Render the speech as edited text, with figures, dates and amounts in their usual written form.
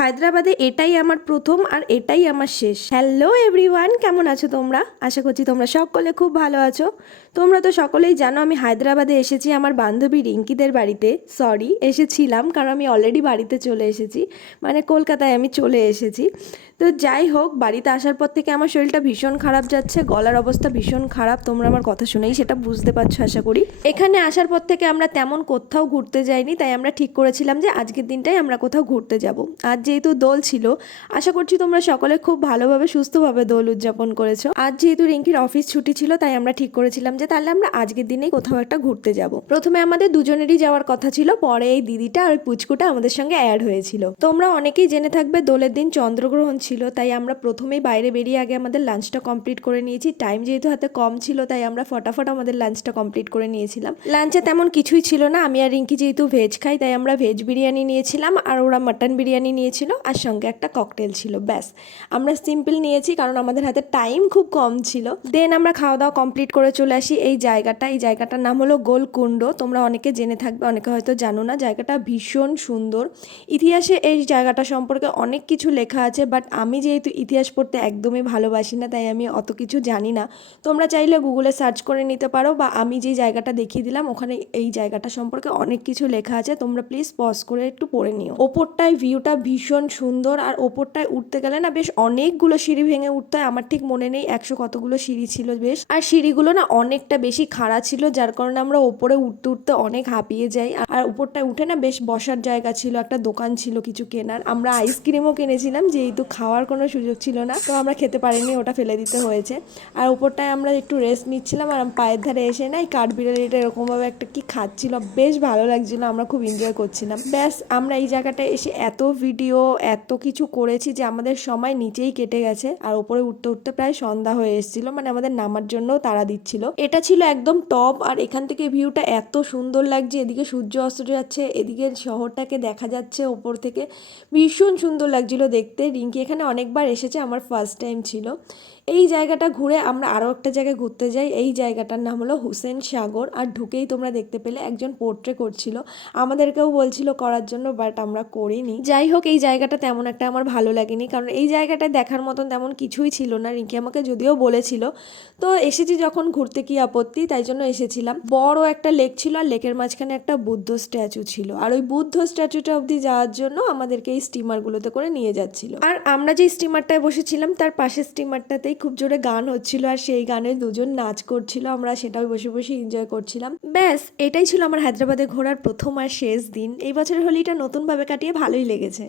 হায়দ্রাবাদে এটাই আমার প্রথম আর এটাই আমার শেষ। হ্যালো এভরিওয়ান, কেমন আছো তোমরা? আশা করছি তোমরা সকলে খুব ভালো আছো। তোমরা তো সকলেই জানো আমি হায়দ্রাবাদে এসেছি আমার বান্ধবী রিঙ্কিদের বাড়িতে। এসেছিলাম কারণ আমি অলরেডি বাড়িতে চলে এসেছি, মানে কলকাতায় আমি চলে এসেছি। তো যাই হোক, বাড়িতে আসার পর থেকে আমার শরীরটা ভীষণ খারাপ যাচ্ছে, গলার অবস্থা ভীষণ খারাপ। তোমরা আমার কথা শুনেই সেটা বুঝতে পারছো আশা করি। এখানে আসার পর থেকে আমরা তেমন কোথাও ঘুরতে যাইনি, তাই আমরা ঠিক করেছিলাম যে আজকের দিনটাই আমরা কোথাও ঘুরতে যাব। আজ যেহেতু দোল ছিল, আশা করছি তোমরা সকলে খুব ভালোভাবে সুস্থভাবে দোল উদযাপন করেছো। আজ যেহেতু রিঙ্কির অফিস ছুটি ছিল, তাই আমরা ঠিক করেছিলাম যে তাহলে আমরা আজকের দিনেই কোথাও একটা ঘুরতে যাব। প্রথমে আমাদের দুজনেরই যাওয়ার কথা ছিল, পরে এই দিদিটা আর পুচকুটা আমাদের সঙ্গে অ্যাড হয়েছিল। তোমরা অনেকেই জেনে থাকবে দোলের দিন চন্দ্রগ্রহণ ছিল, তাই আমরা প্রথমেই বাইরে বেরিয়ে আগে আমাদের লাঞ্চটা কমপ্লিট করে নিয়েছি। টাইম যেহেতু হাতে কম ছিল, তাই আমরা ফটাফট আমাদের লাঞ্চটা কমপ্লিট করে নিয়েছিলাম। লাঞ্চে তেমন কিছুই ছিল না, আমি আর রিঙ্কি যেহেতু ভেজ খাই, তাই আমরা ভেজ বিরিয়ানি নিয়েছিলাম আর ওরা মাটন বিরিয়ানি নিয়েছিল, আর সঙ্গে একটা ককটেল ছিল। ব্যাস, আমরা সিম্পল নিয়েছি কারণ আমাদের হাতে টাইম খুব কম ছিল। দেন আমরা খাওয়া দাওয়া কমপ্লিট করে চলে আসি এই জায়গাটার নাম হলো গোলকুণ্ড। তোমরা অনেকে জেনে থাকবে, অনেকে হয়তো জানো না। জায়গাটা ভীষণ সুন্দর। ইতিহাসে এই জায়গাটা সম্পর্কে অনেক কিছু লেখা আছে, বাট আমি যেহেতু ইতিহাস পড়তে একদমই ভালোবাসি না, তাই আমি অত কিছু জানি না। তোমরা চাইলে গুগলে সার্চ করে নিতে পারো, বা আমি যে জায়গাটা দেখিয়ে দিলাম ওখানে এই জায়গাটা সম্পর্কে অনেক কিছু লেখা আছে, তোমরা প্লিজ পজ করে একটু পড়ে নিও। ওপরটায় ভিউটা ভীষণ সুন্দর, আর ওপরটায় উঠতে গেলে না বেশ অনেকগুলো সিঁড়ি ভেঙে উঠতে হয়। আমার ঠিক মনে নেই 100 কতগুলো সিঁড়ি ছিল বেশ, আর সিঁড়িগুলো না অনেকটা বেশি খাড়া ছিল, যার কারণে আমরা ওপরে উঠতে উঠতে অনেক হাঁপিয়ে যাই। আর উপরটায় উঠে না বেশ বসার জায়গা ছিল, একটা দোকান ছিল কিছু কেনার। আমরা আইসক্রিমও কিনেছিলাম, যেহেতু খাওয়ার কোনো সুযোগ ছিল না, তো আমরা খেতে পারিনি, ওটা ফেলে দিতে হয়েছে। আর উপরটায় আমরা একটু রেস্ট নিচ্ছিলাম, আর পায়ের ধারে এসে না এই কাঠবিড়ালিটা এরকমভাবে একটা কি খাচ্ছিল, বেশ ভালো লাগছিল, আমরা খুব এনজয় করছিলাম। ব্যাস, আমরা এই জায়গাটায় এসে এত ভিডিও এত কিছু করেছি যে আমাদের সময় নিচেই কেটে গেছে। আর উপরে উঠতে উঠতে প্রায় সন্ধ্যা হয়ে এসেছিল, মানে আমাদের নামার জন্য তাড়া দিচ্ছিল। এটা ছিল একদম টপ, আর এখান থেকে ভিউটা এত সুন্দর লাগছে। এদিকে সূর্য অস্ত যাচ্ছে, এদিকে শহরটাকে দেখা যাচ্ছে ওপর থেকে, ভীষণ সুন্দর লাগছিল দেখতে। রিঙ্কি এখানে অনেকবার এসেছে, আমার ফার্স্ট টাইম ছিল। এই জায়গাটা ঘুরে আমরা আরও একটা জায়গায় ঘুরতে যাই। এই জায়গাটার নাম হলো হুসেন সাগর, আর ঢুকেই তোমরা দেখতে পেলে একজন পোর্ট্রে করছিল, আমাদেরকেও বলছিল করার জন্য, বাট আমরা করিনি। যাই হোক, এই জায়গাটা তেমন একটা আমার ভালো লাগেনি, কারণ এই জায়গাটায় দেখার মতন তেমন কিছুই ছিল না। রিঙ্কি আমাকে যদিও বলেছিল, তো এসেছি যখন ঘুরতে কি আপত্তি, তাই জন্য এসেছিলাম। বড় একটা লেক ছিল, আর লেকের মাঝখানে একটা বুদ্ধ স্ট্যাচু ছিল, আর ওই বুদ্ধ স্ট্যাচুটা অবধি যাওয়ার জন্য আমাদেরকে এই স্টিমারগুলোতে করে নিয়ে যাচ্ছিল। আর আমরা যে স্টিমারটায় বসেছিলাম তার পাশের স্টিমারটাতেই খুব জোরে গান হচ্ছিল, আর সেই গানে দুজন নাচ করছিল, আমরা সেটাও বসে বসে এনজয় করছিলাম। ব্যাস, এটাই ছিল আমার হায়দ্রাবাদে ঘোরার প্রথম আর শেষ দিন। এই বছরের হোলিটা নতুনভাবে কাটিয়ে ভালোই লেগেছে।